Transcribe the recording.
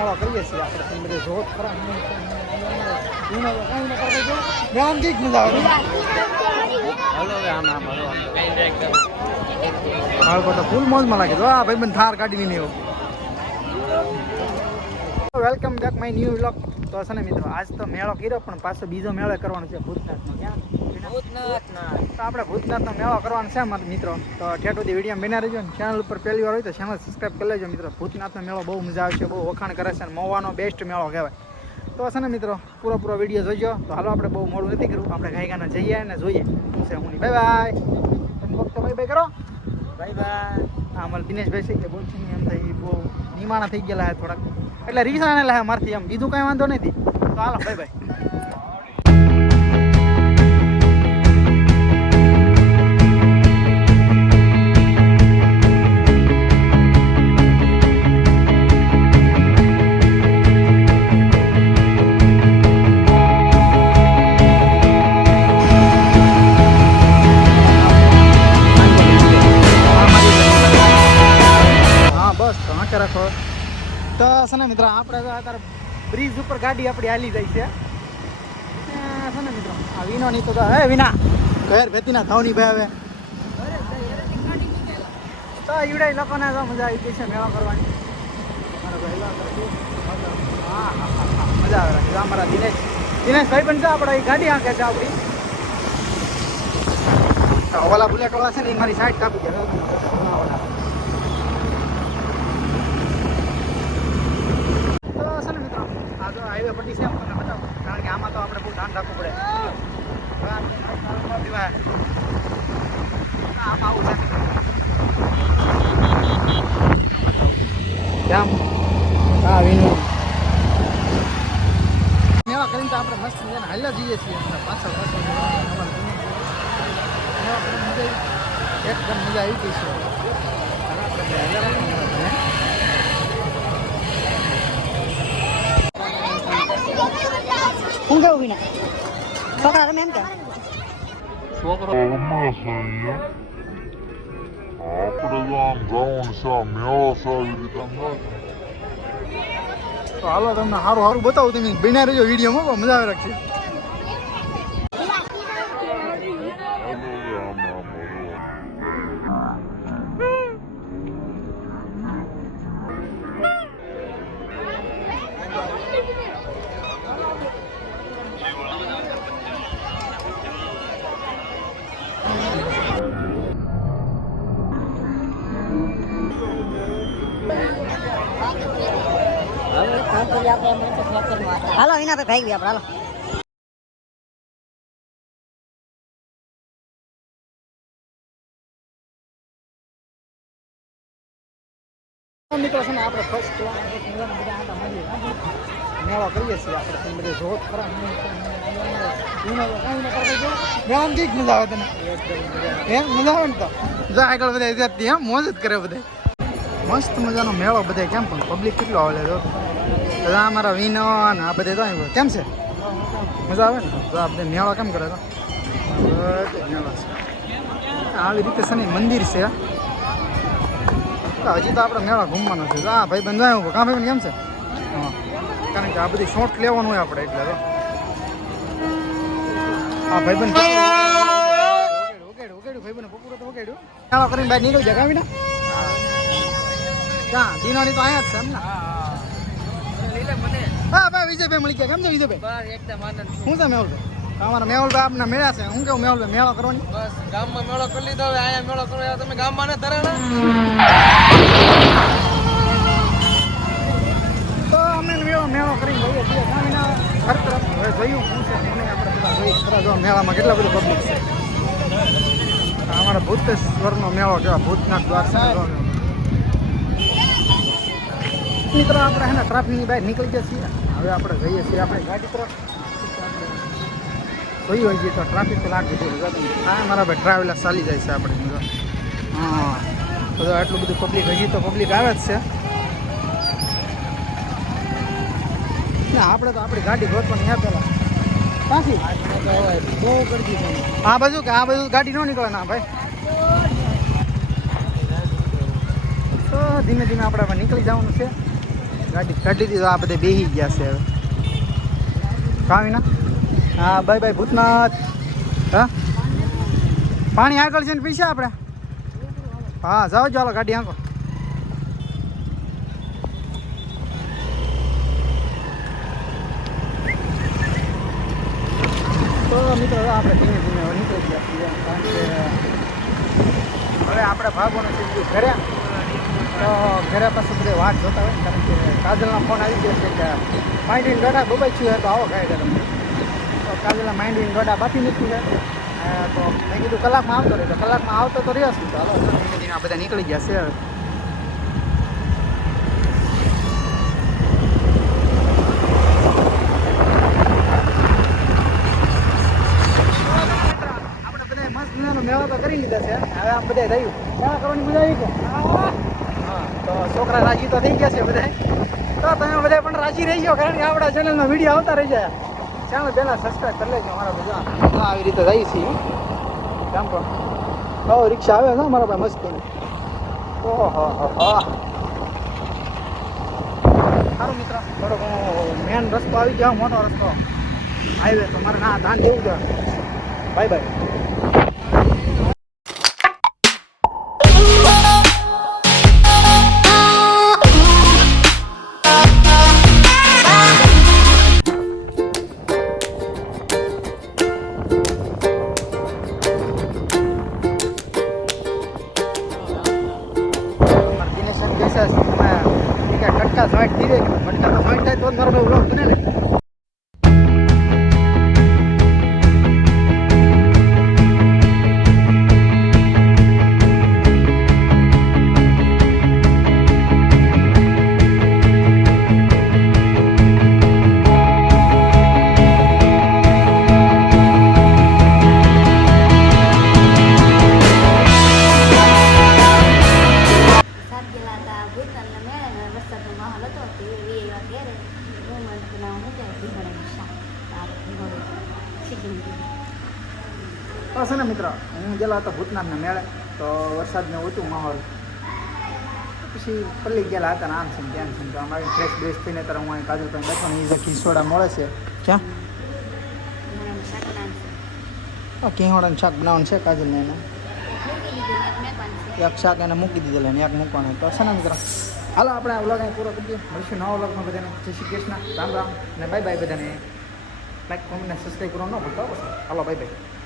મેળો કરીએ છીએ આપણે તમે બધે જોત ખરા મેળામાં કઈક મજા આવે બાળકો તો ફૂલ મોજમાં લાગે જો આ ભાઈ બંધ થાર કાઢી નહીં એવું. Welcome back my new vlog. તો છે ને મિત્રો આજ તો મેળો કર્યો પણ પાછો બીજો મેળો કરવાનો છે ભૂતનાથનો. ક્યાં તો આપણે ભૂતનાથનો મેળો કરવાનો છે મારા મિત્રો. તો ઠેઠ સુધી વિડીયો બના રહેજો ને ચેનલ ઉપર પહેલી વાર હોય તો ચેનલ સબસ્ક્રાઈબ કરી લેજો મિત્રો. ભૂતનાથનો મેળો બહુ મજા આવશે, બહુ વખાણ કરે છે અને મહુવાનો બેસ્ટ મેળો કહેવાય. તો છે ને મિત્રો પૂરો વિડીયો જોઈજો. તો હાલો આપણે બહુ મોડું નથી કરવું, આપણે ગાયગાના જઈએ અને જોઈએ શું છે હું નહીં. બાય બાય બાય કરો બાય બાય. હા અમારે દિનેશભાઈ છે કે બોલશે એમ થઈ બહુ નિમાણા થઈ ગયેલા થોડાક એટલે રીસાને લાહે મારથી એમ બીજું કાંઈ વાંધો નથી. તો હાલો બાય બાય. રાખો તો છે ને મિત્રો આપણે તો અત્યારે બ્રિજ ઉપર ગાડી આપણી હાલી જાય છે ને મિત્રો. આ વિનો ની તો હે વિના ઘર ભેતીના થાવની ભાઈ હવે તો ઈવડાઈ લોકોને તો મજા આવી ગઈ છે મેળો કરવાની. હા મજા આવે છે. અમારા દિનેશભાઈ પણ છે આપણે એ ગાડી આંકે છે આપણી. ઓલા બુલેટ વાળા છે ને એ મારી સાઈડ કાપી ગયા. હાઈવે પટ્ટી છે તમને બતાવો કારણ કે આમાં તો આપણે બહુ ધ્યાન રાખવું પડે. આમાં આવું છે કેમ હા વિનું મેળા કરીને તો આપણે મસ્ત મજાને હાલ્યા જઈએ છીએ પાછળ એકદમ મજા આવી ગઈ છે. હું કેવું વિના છોકરા તમે એમ કે છોકરા રમે છે અહીંયા. આપણે તો આમ જવાનું છે મેળો છે એવી રીતે તો હાલો તમને સારું બતાવું. તમે બન્યા રહેજો વિડીયોમાં મજા આવે રાખશે. હાલો એના પે ભાઈ આપણે હાલો. મિત્રો છે ને આપણે ફર્સ્ટ મેળો કરીએ છીએ આપણે તમે બધે જોત ખરા મેળામાં કઈક મજા આવે તને એમ મજા આવે ને તો જો આગળ બધા વિદ્યાર્થી એમ મોજ જ કરે બધા. મસ્ત મજાનો મેળો બધે કેમ પણ પબ્લિક કેટલો આવે જો બધા અમારા વિનો ને આ બધે તો કેમ છે મજા આવે ને. તો આ બધે મેળો કેમ કરે તો મેળો છે આવી રીતે છે ને મંદિર છે. હજી તો આપણે મેળા ઘૂમવાનો છે. હા ભાઈ બંધ આવ્યો કાં ભાઈ કેમ છે હા કારણ કે આ બધી શોર્ટ લેવાનું હોય આપણે એટલે તો હા ભાઈ બંધ ભાઈ બંધ પકડો તો વગાડ્યું મેળો કરીને બહાર નીકળી જાય કામી ને ક્યાં દિનોની તો અહીંયા જ છે એમ ને. હા ભાઈ વિજયભાઈ મળી ગયા. કેમ છે વિજયભાઈ? શું છે મેહુલભાઈ? અમારા મેહુલભાઈ આપને મળ્યા છે. શું કેવું મેહુલભાઈ મેળો કરવાની? બસ ગામમાં મેળો કરી લીધો હવે અહીંયા મેળો કરો તમે ગામમાં ને ધરાણા. તો અમે મેળો કરીને જઈએ છીએ ગામના ઘર તરફ. હવે જોયું શું છે મને આપણે બધા જોઈ ખરા જો મેળામાં કેટલા બધું પબ્લિક છે. અમારા ભૂતેશ્વરનો મેળો કેવા ભૂતનાથ દ્વાર છે. મિત્રો આપણે હે ને ટ્રાફિકની બહાર નીકળી ગયા છીએ. હવે આપણે જઈએ છીએ આપણે ગાડી તરફ. જોઈ હોય છે તો ટ્રાફિક તો લાગી જાય. હા મારા ભાઈ ટ્રાવેલર ચાલી જાય છે આપણે. હા તો આટલું બધું પબ્લિક હજી તો પબ્લિક આવે જ છે ને. આપણે તો આપણી ગાડી ગોતવાની ત્યાં પહેલાં ક્યાંથી બહુ ગરદી છે આ બાજુ કે આ બાજુ ગાડી ન નીકળે ના ભાઈ. તો ધીમે ધીમે આપણે નીકળી જવાનું છે. ગાડી કાઢી દીધી તો આ બધે બેસી ગયા છે હવે કાવી ના હા બાય બાય ભૂતનાથ હા પાણી આગળ છે ને પૈસા આપણે હા જાઓ ચાલો ગાડી આંકો તો મિત્રો હવે આપણે ધીમે ધીમે હવે નીકળી ગયા છીએ કારણ કે હવે આપણે ભાગવાનું છે બીજું ઘરે તો ઘરે પાસે બધે વાટ જોતા હોય કારણ કે કાજલના ફોન આવી ગયો છે કે માઇન્ડવીન ગોડા દુબઈ છે તો આવો ખાય તમે તો કાજલના માઇન્ડવીન ગોડા બાકી નથી છે તો મેં કીધું કલાકમાં આવતો રહ્યો તો કલાકમાં આવતો તો રહ્યો છું તો હાલો ધીમે ધીમે આ બધા નીકળી ગયા છે હવે મેળો તો કરી લીધા છે હવે આમ બધા થયું મેળા કરવાની મજા આવી કે હા તો છોકરા રાજી તો થઈ ગયા છે બધા તો તમે બધા પણ રાજી રહી જાઓ કારણ કે આપણા ચેનલમાં વિડીયો આવતા રહી જાય ચેનલ પહેલાં સબસ્ક્રાઈબ કરી લેજો મારા બધા આવી રીતે જઈએ છીએ કેમ પણ બહુ રિક્ષા આવે છે મારા ભાઈ મસ્તી ઓહો સારું મિત્ર થોડોક મેન રસ્તો આવી ગયો મોટો રસ્તો હાઈવે તો મારે ના ધાન દેવું છે બાય બાય કટકા જોઈન્ટ ધીરે કટકા તો જોઈન્ટ થાય તો મારો ભાઈ વ્લોગ બને ને તો છે ને મિત્ર હું ગયેલા હતા ભૂતનાથના મેળે તો વરસાદનું હતું માહોલ પછી પલ્લી ગયેલા હતા આમ છે તેમ છે તો અમારી ફ્રેશ બેસ થઈને ત્યારે હું અહીં કાજુ પાસે બેઠો ને એ ખીસોડા મળે છે ક્યાં કિહોડાનું શાક બનાવવાનું છે કાજલને એને એક શાક એને મૂકી દીધેલું ને એક મૂકવાનું તો છે ને મિત્ર હાલો આપણે આ વ્લોગ અહીં પૂરો કરી દઈએ મળીશું નવા વ્લોગમાં બધાને જય શ્રી કૃષ્ણ રામ રામ અને બાય બાય બધાને લાઈક કોમેન્ટ સબસ્ક્રાઈબ કરવાનું ન ભૂલતા હાલો બાય બાય